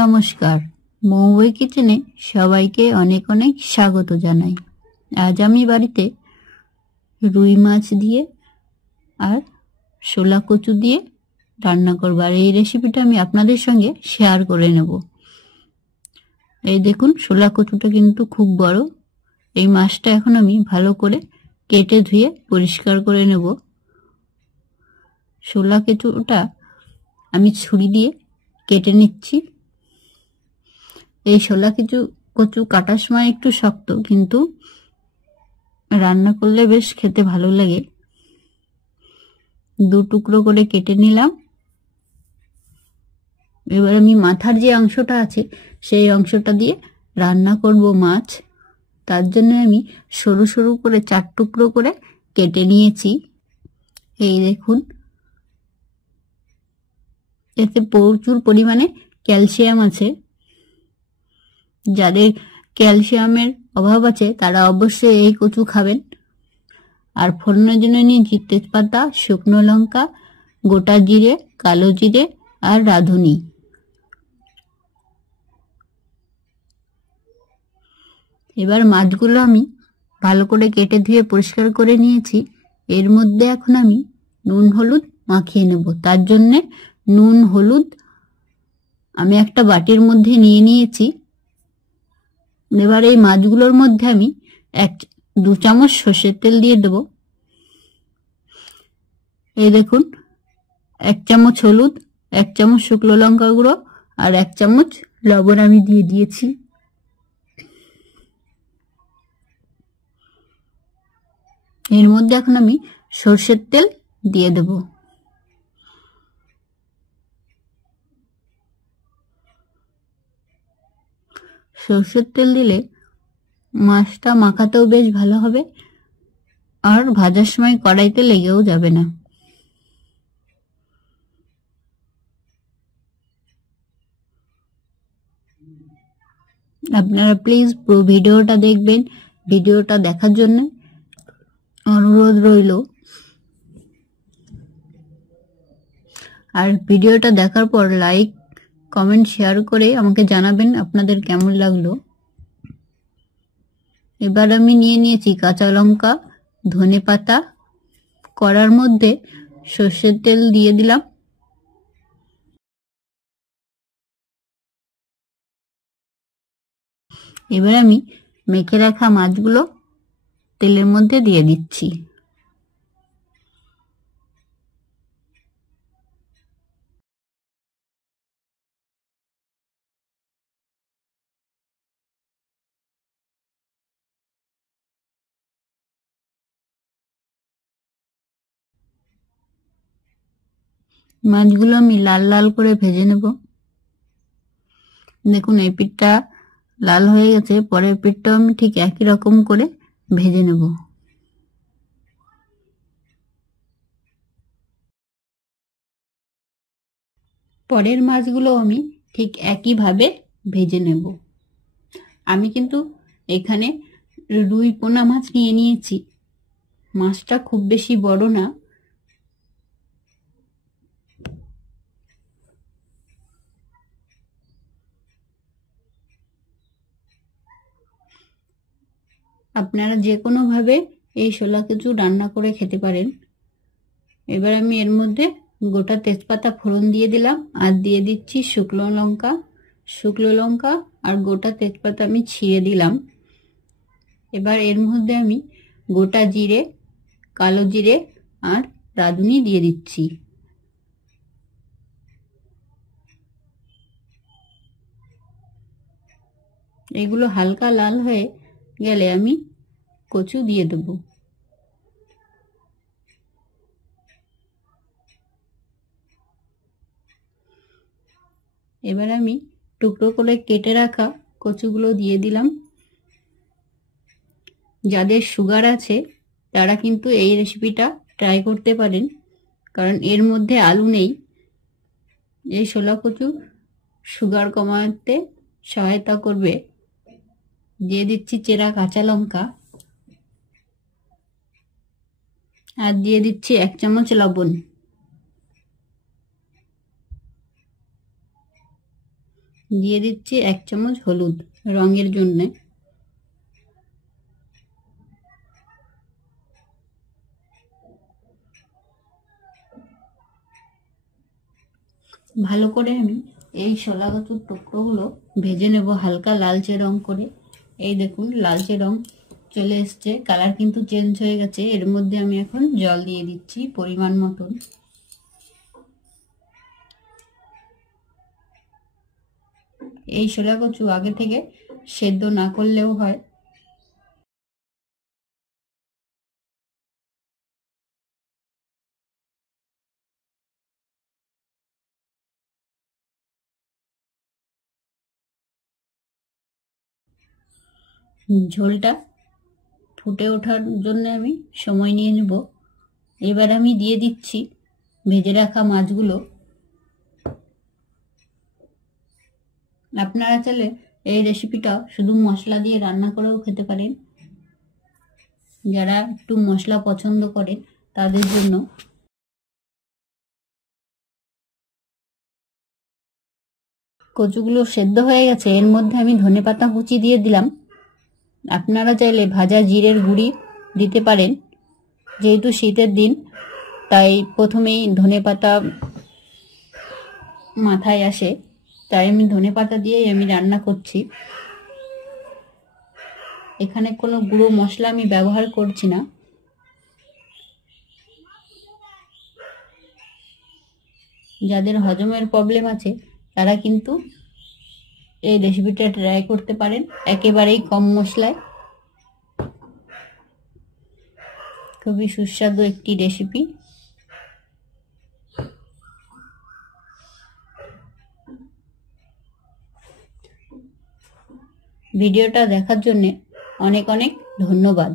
নমস্কার, মৌবই কিচেনে সবাইকে অনেক অনেক স্বাগত জানাই। আজ আমি বাড়িতে রুই মাছ দিয়ে আর শোলা কচু দিয়ে রান্না করব, আর এই রেসিপিটা আমি আপনাদের সঙ্গে শেয়ার করে নেব। এই দেখুন, শোলা কচুটা কিন্তু খুব বড়। এই মাছটা এখন আমি ভালো করে কেটে ধুয়ে পরিষ্কার করে নেব। শোলা কচুটা আমি ছুরি দিয়ে কেটে নিচ্ছি। এই শোলা কচু কাটার সময় একটু শক্ত, কিন্তু রান্না করলে বেশ খেতে ভালো লাগে। দু টুকরো করে কেটে নিলাম। এবার আমি মাথার যে অংশটা আছে সেই অংশটা দিয়ে রান্না করব মাছ। তার জন্য আমি সরু সরু করে 4 টুকরো করে কেটে নিয়েছি। এই দেখুন, এতে প্রচুর পরিমাণে ক্যালসিয়াম আছে। যাদের ক্যালসিয়ামের অভাব আছে তারা অবশ্যই এই কচু খাবেন। আর ফোড়নের জন্য নিয়েছি তেজপাতা, শুকনো লঙ্কা, গোটা জিরে, কালো জিরে আর রাঁধুনি। এবার মাছগুলো আমি ভালো করে কেটে ধুয়ে পরিষ্কার করে নিয়েছি। এর মধ্যে এখন আমি নুন হলুদ মাখিয়ে নেব। তার জন্যে নুন হলুদ আমি একটা বাটির মধ্যে নিয়ে নিয়েছি। এবার এই মাছগুলোর মধ্যে আমি 2 চামচ সর্ষের তেল দিয়ে দেব। এই দেখুন, 1 চামচ হলুদ, 1 চামচ শুকনো লঙ্কা গুঁড়ো আর 1 চামচ লবণ আমি দিয়ে দিয়েছি। এর মধ্যে এখন আমি সর্ষের তেল দিয়ে দেব। সর্ষের তেল দিলে মাছটা মাখাতেও বেশ ভালো হবে, আর ভাজার সময় কড়াইতে লেগেও যাবে না। আপনারা প্লিজ পুরো ভিডিওটা দেখবেন। ভিডিওটা দেখার জন্য অনুরোধ রইল। আর ভিডিওটা দেখার পর লাইক, কমেন্ট, শেয়ার করে আমাকে জানাবেন আপনাদের কেমন লাগলো। এবার আমি নিয়ে নিয়েছি কাঁচা লঙ্কা, ধনেপাতা। কড়ার মধ্যে সর্ষের তেল দিয়ে দিলাম। এবার আমি মেখে রাখা মাছগুলো তেলের মধ্যে দিয়ে দিচ্ছি। মাছগুলো আমি লাল লাল করে ভেজে নেব। দেখুন, এই পিঠটা লাল হয়ে গেছে। পরের পিঠটাও আমি ঠিক একই রকম করে ভেজে নেব। পরের মাছগুলো আমি ঠিক একইভাবে ভেজে নেব। আমি কিন্তু এখানে রুই পোনা মাছ নিয়ে নিয়েছি। মাছটা খুব বেশি বড় না। আপনারা যে কোনো ভাবে এই শোলা কচু রান্না করে খেতে পারেন। এবার আমি এর মধ্যে গোটা তেজপাতা ফোড়ন দিয়ে দিলাম, আর দিয়ে দিচ্ছি শুকনো লঙ্কা আর গোটা তেজপাতা আমি ছিঁড়ে দিলাম। এবার এর মধ্যে আমি গোটা জিরে, কালো জিরে আর রাঁধুনি দিয়ে দিচ্ছি। এগুলো হালকা লাল হয়ে গেলে আমি কচু দিয়ে দেব। এবার আমি টুকরো করে কেটে রাখা কচুগুলো দিয়ে দিলাম। যাদের সুগার আছে তারা কিন্তু এই রেসিপিটা ট্রাই করতে পারেন, কারণ এর মধ্যে আলু নেই। এই শোলা কচু সুগার কমাতে সহায়তা করবে। দিয়ে দিচ্ছি চেরা কাঁচা লঙ্কা, আর দিয়ে দিচ্ছি 1 চামচ লবণ। দিয়ে দিচ্ছি 1 চামচ হলুদ রঙের জন্যে। ভালো করে আমি এই শোলা কচুর টুকরোগুলো ভেজে নেব হালকা লালচে রং করে। এই দেখুন লালচে রং চলে এসছে, কালার কিন্তু চেঞ্জ হয়ে গেছে। এর মধ্যে আমি এখন জল দিয়ে দিচ্ছি পরিমাণ মতন। এই শোলা কচু আগে থেকে সেদ্ধ না করলেও হয়। ঝোলটা ফুটে ওঠার জন্য আমি সময় নিয়ে নেব। এবার আমি দিয়ে দিচ্ছি ভেজে রাখা মাছগুলো। আপনারা চাইলে এই রেসিপিটা শুধু মশলা দিয়ে রান্না করেও খেতে পারেন, যারা একটু মশলা পছন্দ করেন তাদের জন্য। কচুগুলো সেদ্ধ হয়ে গেছে, এর মধ্যে আমি ধনেপাতা কুচি দিয়ে দিলাম। আপনারা চাইলে ভাজা জিরের গুঁড়ি দিতে পারেন। যেহেতু শীতের দিন তাই প্রথমেই ধনেপাতা মাথায় আসে, তাই আমি ধনেপাতা দিয়েই আমি রান্না করছি। এখানে কোনো গুঁড়ো মশলা আমি ব্যবহার করছি না। যাদের হজমের প্রবলেম আছে তারা কিন্তু এই রেসিপিটা ট্রাই করতে পারেন একেবারেই কম মশলায়। খুবই সুস্বাদু একটি রেসিপি। ভিডিওটা দেখার জন্য অনেক অনেক ধন্যবাদ।